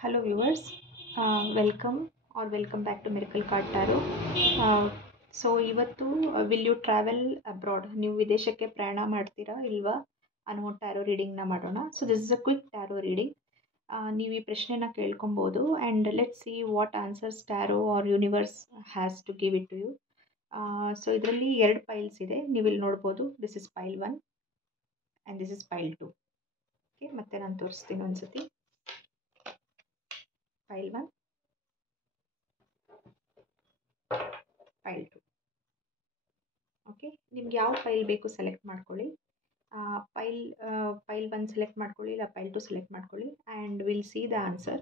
Hello viewers, welcome back to Miracle Card Tarot. So ಇವತ್ತು will you travel abroad, ನೀವು ವಿದೇಶಕ್ಕೆ ಪ್ರಯಾಣ ಮಾಡ್ತೀರಾ ಇಲ್ವಾ ಅನ್ನೋ ಟ್ಯಾರೋ ರೀಡಿಂಗ್ನ ಮಾಡೋಣ. So this is a quick tarot reading. ನೀವು ಈ ಪ್ರಶ್ನೆನ ಕೇಳ್ಕೊಬೋದು and let see what answers tarot or universe has to give it to you. So ಇದರಲ್ಲಿ 2 ಪೈಲ್ಸ್ ಇದೆ, ನೀವು ಇಲ್ಲಿ ನೋಡ್ಬೋದು. This is pile 1 and this is pile 2. Okay, ಮತ್ತೆ ನಾನು ತೋರಿಸ್ತೀನಿ ಒಂದ್ಸತಿ. File 1, file 2. ಓಕೆ, ನಿಮ್ಗೆ ಯಾವ ಫೈಲ್ ಬೇಕು ಸೆಲೆಕ್ಟ್ ಮಾಡ್ಕೊಳ್ಳಿ. ಫೈಲ್ 1 ಸೆಲೆಕ್ಟ್ ಮಾಡ್ಕೊಳ್ಳಿ, ಇಲ್ಲ ಫೈಲ್ 2 ಸೆಲೆಕ್ಟ್ ಮಾಡ್ಕೊಳ್ಳಿ and will see the answer.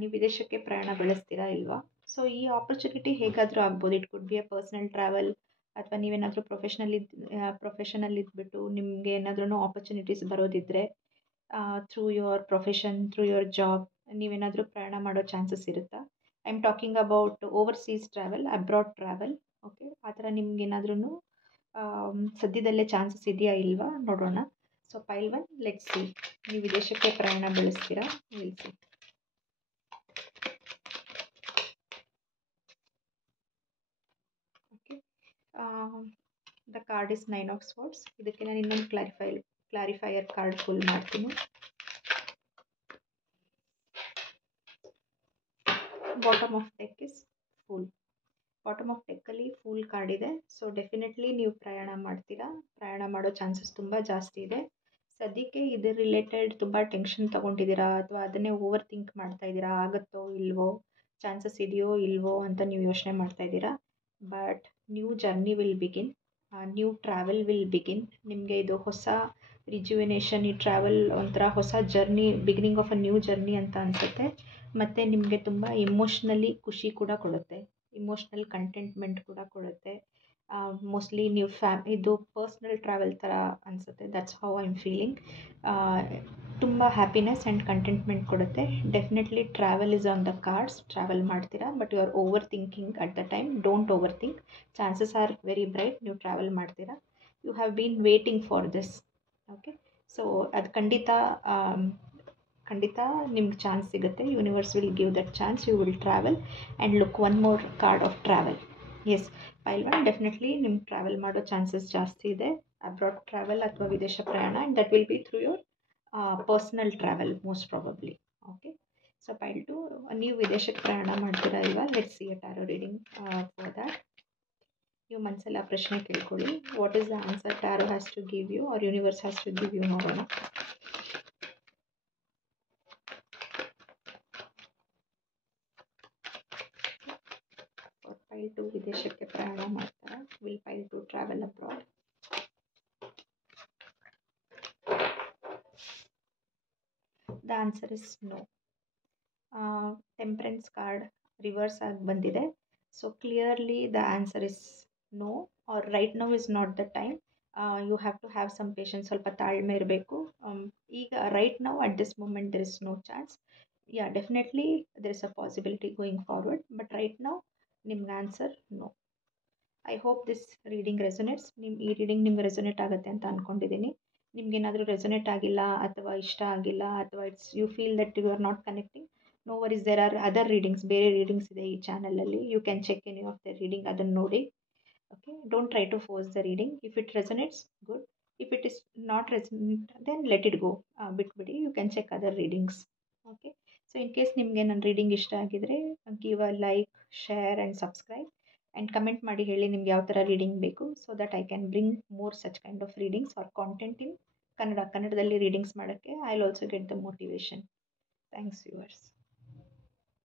ನೀವು ವಿದೇಶಕ್ಕೆ ಪ್ರಯಾಣ ಬೆಳೆಸ್ತೀರಾ ಇಲ್ವಾ? ಸೊ ಈ ಆಪರ್ಚುನಿಟಿ ಹೇಗಾದರೂ ಆಗ್ಬೋದು. It could be a personal travel, ಅಥವಾ ನೀವೇನಾದರೂ ಪ್ರೊಫೆಷನಲ್ಲಿ ಇದ್ಬಿಟ್ಟು ನಿಮಗೆ ಏನಾದ್ರೂ ಆಪರ್ಚುನಿಟೀಸ್ ಬರೋದಿದ್ದರೆ through your profession, through your job ನೀವೇನಾದರೂ ಪ್ರಯಾಣ ಮಾಡೋ ಚಾನ್ಸಸ್ ಇರುತ್ತಾ? I am talking about overseas travel, abroad travel. Okay, ಆ ಥರ ನಿಮ್ಗೇನಾದ್ರೂ ಸದ್ಯದಲ್ಲೇ ಚಾನ್ಸಸ್ ಇದೆಯಾ ಇಲ್ವಾ ನೋಡೋಣ. So pile 1, let's see. ನೀವು ವಿದೇಶಕ್ಕೆ ಪ್ರಯಾಣ ಬೆಳೆಸ್ತೀರಾ, will see. Okay, the card is 9 of swords. ಇದಕ್ಕೆ ನಾನು ಇನ್ನೊಂದು ಕ್ಲಾರಿಫೈಯರ್ ಕಾರ್ಡ್ ಫುಲ್ ಮಾಡ್ತೀನಿ. Bottom of deck is fool. Bottom of ಡೆಕ್ಕಲ್ಲಿ ಫುಲ್ ಕಾರ್ಡ್ ಇದೆ. ಸೊ ಡೆಫಿನೆಟ್ಲಿ ನೀವು ಪ್ರಯಾಣ ಮಾಡ್ತೀರಾ, ಪ್ರಯಾಣ ಮಾಡೋ ಚಾನ್ಸಸ್ ತುಂಬ ಜಾಸ್ತಿ ಇದೆ. ಸದ್ಯಕ್ಕೆ ಇದ್ರ ರಿಲೇಟೆಡ್ ತುಂಬ ಟೆನ್ಷನ್ ತೊಗೊಂಡಿದ್ದೀರಾ, ಅಥವಾ ಅದನ್ನೇ ಓವರ್ ಥಿಂಕ್ ಮಾಡ್ತಾ ಇದ್ದೀರಾ, ಆಗುತ್ತೋ ಇಲ್ವೋ, ಚಾನ್ಸಸ್ ಇದೆಯೋ ಇಲ್ವೋ ಅಂತ ನೀವು ಯೋಚನೆ ಮಾಡ್ತಾ ಇದ್ದೀರಾ. But new journey will begin, new travel will begin. ನಿಮಗೆ ಇದು ಹೊಸ ರಿಜ್ಯುವಿನೇಷನ್, ಈ ಟ್ರಾವೆಲ್ ಒಂಥರ ಹೊಸ journey, beginning of a new journey ಅಂತ ಅನಿಸುತ್ತೆ. ಮತ್ತು ನಿಮಗೆ ತುಂಬ ಇಮೋಷ್ನಲಿ ಖುಷಿ ಕೂಡ ಕೊಡುತ್ತೆ, ಇಮೋಷ್ನಲ್ ಕಂಟೆಂಟ್ಮೆಂಟ್ ಕೂಡ ಕೊಡುತ್ತೆ. ಮೋಸ್ಟ್ಲಿ ನೀವು ಇದು ಪರ್ಸ್ನಲ್ ಟ್ರಾವೆಲ್ ಥರ ಅನಿಸುತ್ತೆ. That's how I am feeling. ತುಂಬ ಹ್ಯಾಪಿನೆಸ್ ಆ್ಯಂಡ್ ಕಂಟೆಂಟ್ಮೆಂಟ್ ಕೊಡುತ್ತೆ. Definitely travel is on the cards. Travel ಮಾಡ್ತೀರಾ, but you are overthinking at the time. Don't overthink. Chances are very bright, ನೀವು travel ಮಾಡ್ತೀರಾ. You have been waiting for this. Okay, so ಅದು ಖಂಡಿತ ನಿಮ್ಗೆ chance ಸಿಗುತ್ತೆ. Universe will give that chance. You will travel and look one more card of travel. Yes, file 1 definitely ನಿಮ್ಗೆ travel ಮಾಡೋ chances ಜಾಸ್ತಿ ಇದೆ, ಅಬ್ರಾಡ್ ಟ್ರಾವೆಲ್ ಅಥವಾ ವಿದೇಶ ಪ್ರಯಾಣ. And that will be through your personal travel most probably. Okay, so pile 2, ನೀವು ವಿದೇಶಕ್ಕೆ ಪ್ರಯಾಣ ಮಾಡ್ತೀರಾ ಇಲ್ವಾ? Let's see a tarot reading for that. ನೀವು ಮನಸ್ಸಲ್ಲಿ ಆ ಪ್ರಶ್ನೆ ಕೇಳ್ಕೊಳ್ಳಿ. What is the answer tarot has to give you or universe has to give you ನೋಡೋಣ. ಫೈಲ್ 2 ವಿದೇಶಕ್ಕೆ ಪ್ರಯಾಣ ಮಾಡ್ತಾರಾ? Will pile 2 travel abroad? The answer is no. Temperance card reverse ಆಗಿ ಬಂದಿದೆ. So clearly the answer is no, or right now is not the time. You have to have some patience, ಸ್ವಲ್ಪ ತಾಳ್ಮೆ ಇರಬೇಕು. ಈಗ right now at this moment there is no chance. Yeah, definitely there is a possibility going forward, but right now ನಿಮ್ಗೆ answer no. I hope this reading resonates. ಈ reading ನಿಮ್ಗೆ resonate ಆಗುತ್ತೆ ಅಂತ ಅಂದ್ಕೊಂಡಿದ್ದೀನಿ. ನಿಮ್ಗೇನಾದರೂ ರೆಸೊನೇಟ್ ಆಗಿಲ್ಲ, ಅಥವಾ ಇಷ್ಟ ಆಗಿಲ್ಲ, ಅಥವಾ you feel that you are not connecting, no worries. There are other readings, ಬೇರೆ ರೀಡಿಂಗ್ಸ್ ಇದೆ ಈ ಚಾನಲಲ್ಲಿ. You can check any of the reading, ಅದನ್ನು ನೋಡಿ. Okay, don't try to force the reading. If it resonates, good. If it is not resonate, then let it go, ಬಿಟ್ಬಿಡಿ. You can check other readings. Okay, so in case ನಿಮಗೆ ನನ್ನ reading ಇಷ್ಟ ಆಗಿದರೆ give a like, share and subscribe. And comment ಮಾಡಿ ಹೇಳಿ ನಿಮ್ಗೆ ಯಾವ ಥರ ರೀಡಿಂಗ್ ಬೇಕು, so that I can bring more such kind of readings or content in ಕನ್ನಡದಲ್ಲಿ ರೀಡಿಂಗ್ಸ್ ಮಾಡೋಕ್ಕೆ. I will also get the motivation. Thanks viewers.